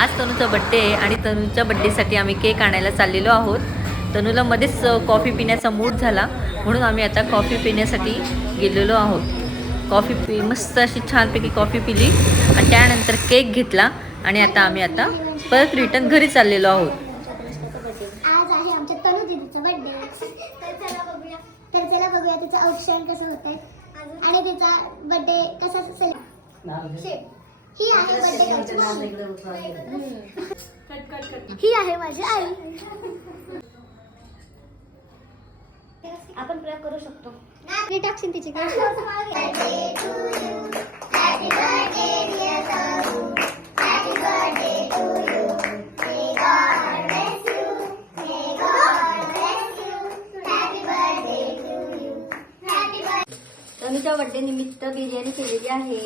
आज तनूचा बड्डे आहे आणि तनूच्या बड्डेसाठी आम्ही केक आणायला चाललेलो आहोत. तनूला मध्येच कॉफी पिण्याचा मूड झाला म्हणून आम्ही आता कॉफी पिण्यासाठी गेलेलो आहोत. कॉफी मस्त अशी छानपैकी कॉफी पिली आणि त्यानंतर केक घेतला आणि आता आम्ही परत रिटर्न घरी चाललेलो आहोत. आज आहे आमच्या तनू दीदीचा बर्थडे. तर चला बघूया तिचं औक्षण कसं होतंय आणि तिचा बर्थडे कसा ही आहे ही आहे माझी आई. आपण प्रयोग करू शकतो. मी टाकशील तिची काय. तनुच्या बर्थडे निमित्त बिर्याणी केलेली आहे.